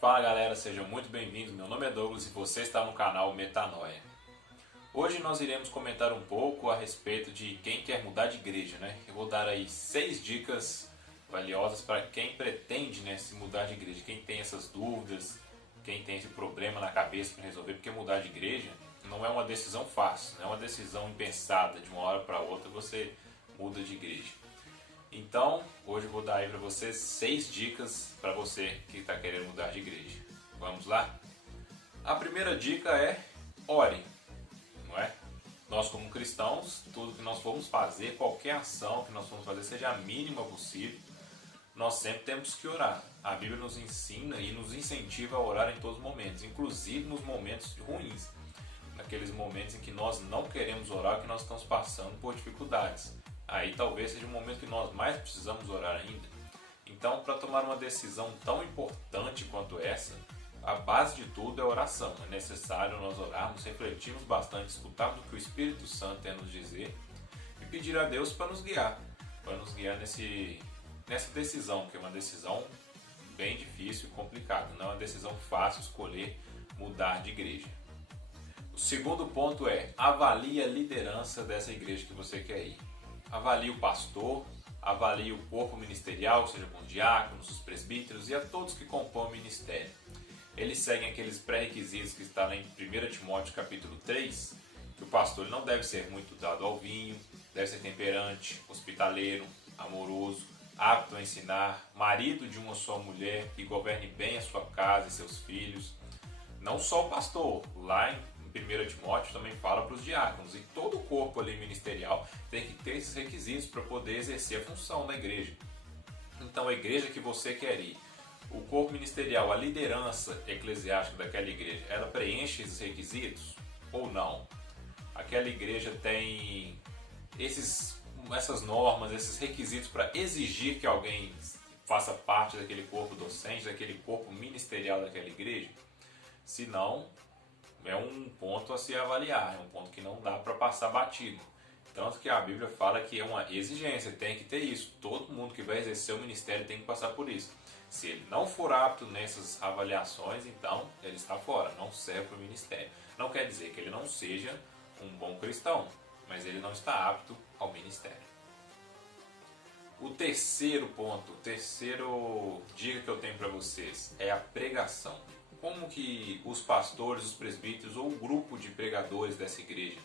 Fala galera, sejam muito bem-vindos. Meu nome é Douglas e você está no canal Metanoia. Hoje nós iremos comentar um pouco a respeito de quem quer mudar de igreja, né? Eu vou dar aí 6 dicas valiosas para quem pretende, se mudar de igreja, quem tem essas dúvidas, quem tem esse problema na cabeça para resolver, porque mudar de igreja não é uma decisão fácil, não é uma decisão impensada, de uma hora para outra você muda de igreja. Então, hoje eu vou dar aí para vocês 6 dicas para você que está querendo mudar de igreja. Vamos lá? A primeira dica é ore, não é? Nós como cristãos, tudo que nós formos fazer, qualquer ação que nós formos fazer, seja a mínima possível, nós sempre temos que orar. A Bíblia nos ensina e nos incentiva a orar em todos os momentos, inclusive nos momentos ruins, naqueles momentos em que nós não queremos orar, que nós estamos passando por dificuldades. Aí talvez seja o momento que nós mais precisamos orar ainda. Então, para tomar uma decisão tão importante quanto essa, a base de tudo é a oração. É necessário nós orarmos, refletirmos bastante, escutarmos o que o Espírito Santo tem a nos dizer e pedir a Deus para nos guiar nessa decisão, que é uma decisão bem difícil e complicada. Não é uma decisão fácil escolher mudar de igreja. O segundo ponto é: avalie a liderança dessa igreja que você quer ir. Avalie o pastor, avalie o corpo ministerial, seja com os diáconos, os presbíteros e a todos que compõem o ministério. Eles seguem aqueles pré-requisitos que está lá em 1 Timóteo capítulo 3, que o pastor não deve ser muito dado ao vinho, deve ser temperante, hospitaleiro, amoroso, apto a ensinar, marido de uma só mulher, que governe bem a sua casa e seus filhos. Não só o pastor, lá em 1 Timóteo também fala para os diáconos, e todo o corpo ali ministerial tem que ter esses requisitos para poder exercer a função da igreja. Então a igreja que você quer ir, o corpo ministerial, a liderança eclesiástica daquela igreja, ela preenche esses requisitos ou não? Aquela igreja tem essas normas, esses requisitos para exigir que alguém faça parte daquele corpo docente, daquele corpo ministerial daquela igreja? Se não, é um ponto a se avaliar, é um ponto que não dá para passar batido. Tanto que a Bíblia fala que é uma exigência, tem que ter isso. Todo mundo que vai exercer o ministério tem que passar por isso. Se ele não for apto nessas avaliações, então ele está fora, não serve para o ministério. Não quer dizer que ele não seja um bom cristão, mas ele não está apto ao ministério. O terceiro ponto, dica que eu tenho para vocês é a pregação. Como que os pastores, os presbíteros ou o grupo de pregadores dessa igreja,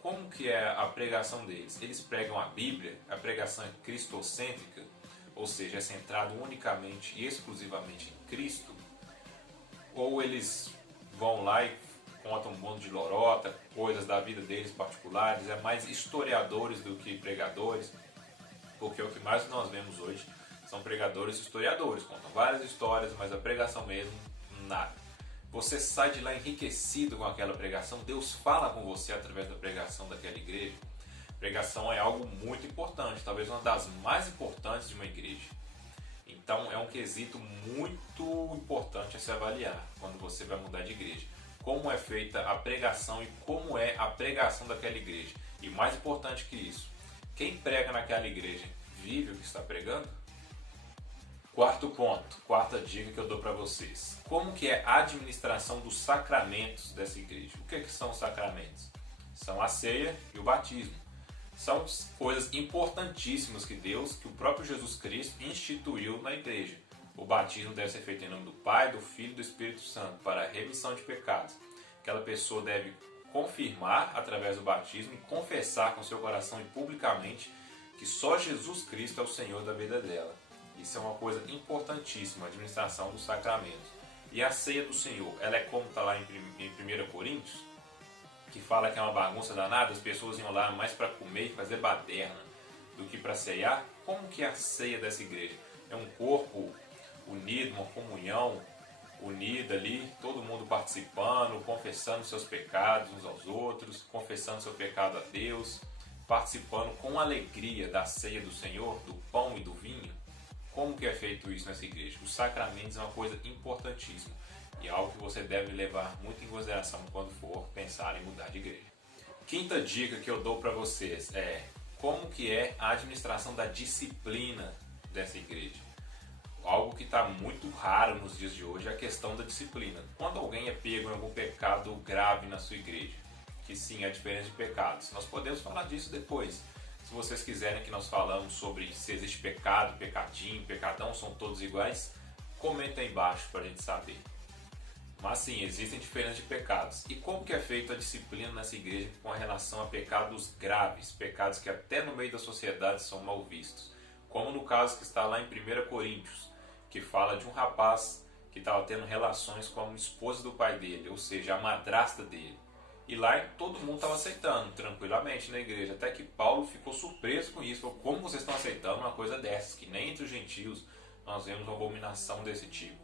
como que é a pregação deles? Eles pregam a Bíblia, a pregação é cristocêntrica, ou seja, é centrado unicamente e exclusivamente em Cristo? Ou eles vão lá e contam um monte de lorota, coisas da vida deles particulares, é mais historiadores do que pregadores? Porque o que mais nós vemos hoje são pregadores e historiadores, contam várias histórias, mas a pregação mesmo, nada. Você sai de lá enriquecido com aquela pregação, Deus fala com você através da pregação daquela igreja. Pregação é algo muito importante, talvez uma das mais importantes de uma igreja. Então é um quesito muito importante a se avaliar quando você vai mudar de igreja. Como é feita a pregação e como é a pregação daquela igreja. E mais importante que isso, quem prega naquela igreja vive o que está pregando? Quarto ponto, quarta dica que eu dou para vocês. Como que é a administração dos sacramentos dessa igreja? O que são os sacramentos? São a ceia e o batismo. São coisas importantíssimas que o próprio Jesus Cristo instituiu na igreja. O batismo deve ser feito em nome do Pai, do Filho e do Espírito Santo para a remissão de pecados. Aquela pessoa deve confirmar através do batismo e confessar com seu coração e publicamente que só Jesus Cristo é o Senhor da vida dela. Isso é uma coisa importantíssima, a administração dos sacramentos. E a ceia do Senhor, ela é como está lá em 1 Coríntios, que fala que é uma bagunça danada, as pessoas iam lá mais para comer e fazer baderna do que para ceiar. Como que é a ceia dessa igreja? É um corpo unido, uma comunhão unida ali, todo mundo participando, confessando seus pecados uns aos outros, confessando seu pecado a Deus, participando com alegria da ceia do Senhor, do pão e do vinho. Como que é feito isso nessa igreja? Os sacramentos é uma coisa importantíssima e é algo que você deve levar muito em consideração quando for pensar em mudar de igreja. Quinta dica que eu dou para vocês é como que é a administração da disciplina dessa igreja. algo que está muito raro nos dias de hoje é a questão da disciplina. Quando alguém é pego em algum pecado grave na sua igreja, que sim, a diferença de pecados, nós podemos falar disso depois. Se vocês quiserem que nós falamos sobre se existe pecado, pecadinho, pecadão, são todos iguais, comenta aí embaixo para a gente saber. Mas sim, existem diferenças de pecados. E como que é feita a disciplina nessa igreja com relação a pecados graves, pecados que até no meio da sociedade são mal vistos? Como no caso que está lá em 1 Coríntios, que fala de um rapaz que estava tendo relações com a esposa do pai dele, ou seja, a madrasta dele. E lá todo mundo estava aceitando tranquilamente na igreja, até que Paulo ficou surpreso com isso. Falou, como vocês estão aceitando uma coisa dessas, que nem entre os gentios nós vemos uma abominação desse tipo?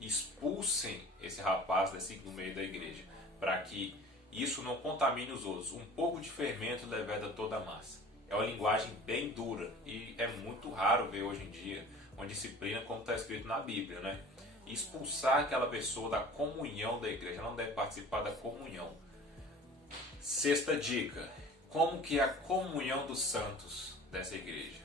Expulsem esse rapaz do meio da igreja, para que isso não contamine os outros. Um pouco de fermento leveda toda a massa. É uma linguagem bem dura e é muito raro ver hoje em dia uma disciplina como está escrito na Bíblia, né? Expulsar aquela pessoa da comunhão da igreja, não deve participar da comunhão. Sexta dica, como que é a comunhão dos santos dessa igreja?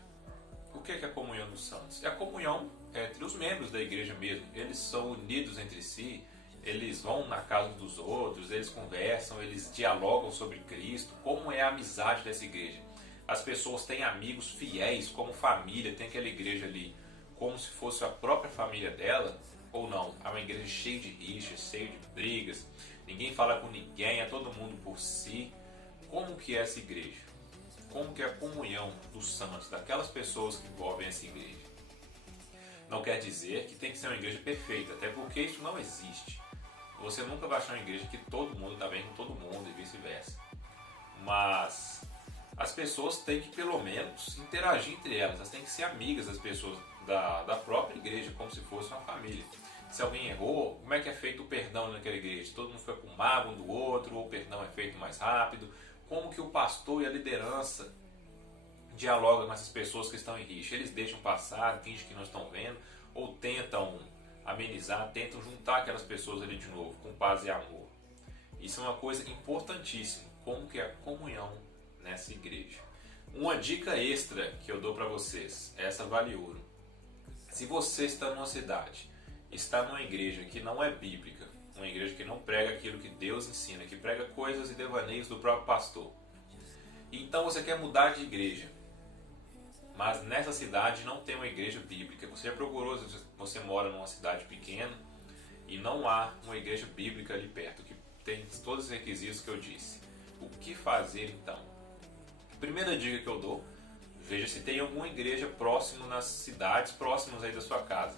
O que é a comunhão dos santos? É a comunhão entre os membros da igreja mesmo. Eles são unidos entre si, eles vão na casa dos outros, eles conversam, eles dialogam sobre Cristo. Como é a amizade dessa igreja? As pessoas têm amigos fiéis, como família, tem aquela igreja ali como se fosse a própria família dela, ou não? É uma igreja cheia de rixas, cheia de brigas, ninguém fala com ninguém, é todo mundo por si. Como que é essa igreja? Como que é a comunhão dos santos, daquelas pessoas que envolvem essa igreja? Não quer dizer que tem que ser uma igreja perfeita, até porque isso não existe. Você nunca vai achar uma igreja que todo mundo está bem com todo mundo e vice-versa. Mas as pessoas têm que pelo menos interagir entre elas, elas têm que ser amigas das pessoas da própria igreja, como se fosse uma família. Se alguém errou, como é que é feito o perdão naquela igreja? Todo mundo foi com mágoa um do outro, ou o perdão é feito mais rápido? Como que o pastor e a liderança dialogam com essas pessoas que estão em rixa? Eles deixam passar, fingem que não estão vendo, ou tentam amenizar, tentam juntar aquelas pessoas ali de novo, com paz e amor. Isso é uma coisa importantíssima, como que é a comunhão nessa igreja. Uma dica extra que eu dou para vocês, essa vale ouro. Se você está numa cidade, está numa igreja que não é bíblica, uma igreja que não prega aquilo que Deus ensina, que prega coisas e devaneios do próprio pastor, então você quer mudar de igreja, mas nessa cidade não tem uma igreja bíblica, você já procurou, você mora numa cidade pequena e não há uma igreja bíblica ali perto, que tem todos os requisitos que eu disse. O que fazer então? Primeira dica que eu dou, veja se tem alguma igreja próximo nas cidades próximas aí da sua casa.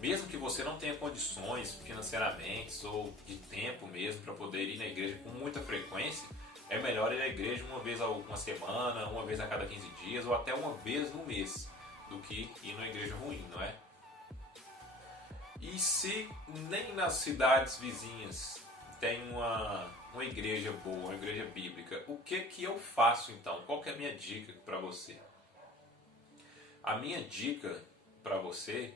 Mesmo que você não tenha condições financeiramente ou de tempo mesmo para poder ir na igreja com muita frequência, é melhor ir à igreja uma vez a uma semana, uma vez a cada 15 dias ou até uma vez no mês, do que ir numa igreja ruim, não é? E se nem nas cidades vizinhas tem uma igreja boa, uma igreja bíblica, o que eu faço então? Qual que é a minha dica para você? A minha dica para você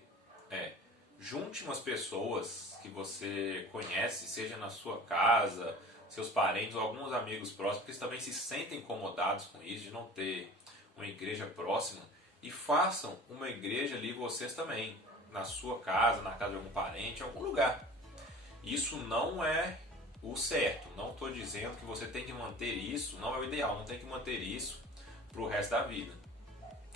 é: junte umas pessoas que você conhece, seja na sua casa, seus parentes ou alguns amigos próximos, que também se sentem incomodados com isso, de não ter uma igreja próxima, e façam uma igreja ali vocês também, na sua casa, na casa de algum parente, em algum lugar. Isso não é o certo, não estou dizendo que você tem que manter isso, não é o ideal, não tem que manter isso para o resto da vida.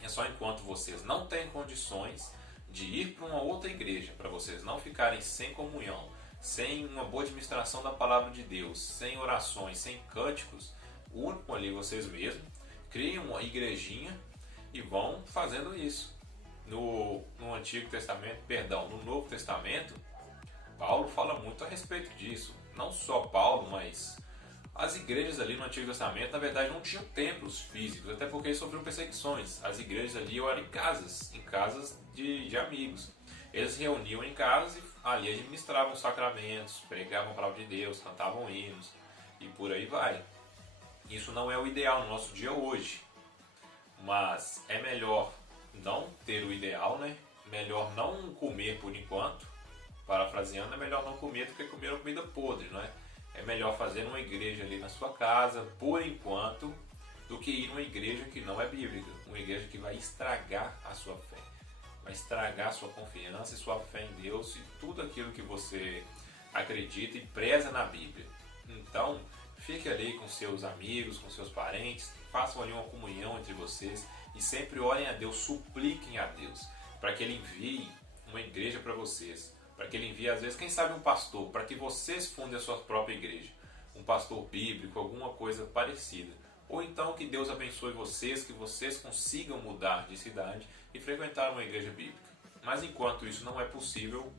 É só enquanto vocês não têm condições de ir para uma outra igreja, para vocês não ficarem sem comunhão, sem uma boa administração da palavra de Deus, sem orações, sem cânticos, único ali vocês mesmos, criem uma igrejinha e vão fazendo isso. No Antigo Testamento, no Novo Testamento, Paulo fala muito a respeito disso. Não só Paulo, mas as igrejas ali no Antigo Testamento, na verdade, não tinham templos físicos, até porque eles sofriam perseguições. As igrejas ali eram em casas de amigos. Eles se reuniam em casas e ali administravam os sacramentos, pregavam a palavra de Deus, cantavam hinos e por aí vai. Isso não é o ideal no nosso dia hoje, mas é melhor não ter o ideal, né? Melhor não comer por enquanto. Parafraseando, é melhor não comer do que comer uma comida podre, não é? É melhor fazer uma igreja ali na sua casa, por enquanto, do que ir numa igreja que não é bíblica, uma igreja que vai estragar a sua fé. vai estragar sua confiança e sua fé em Deus e tudo aquilo que você acredita e preza na Bíblia. Então, fique ali com seus amigos, com seus parentes, façam ali uma comunhão entre vocês e sempre orem a Deus, supliquem a Deus para que Ele envie uma igreja para vocês, para que Ele envie, às vezes, quem sabe um pastor, para que vocês fundem a sua própria igreja, um pastor bíblico, alguma coisa parecida. Ou então que Deus abençoe vocês, que vocês consigam mudar de cidade e frequentar uma igreja bíblica. Mas enquanto isso não é possível,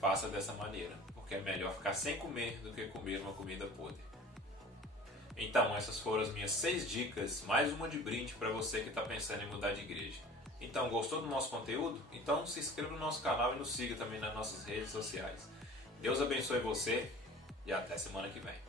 faça dessa maneira, porque é melhor ficar sem comer do que comer uma comida podre. Então, essas foram as minhas 6 dicas, mais uma de brinde para você que está pensando em mudar de igreja. Então, gostou do nosso conteúdo? Então se inscreva no nosso canal e nos siga também nas nossas redes sociais. Deus abençoe você e até semana que vem.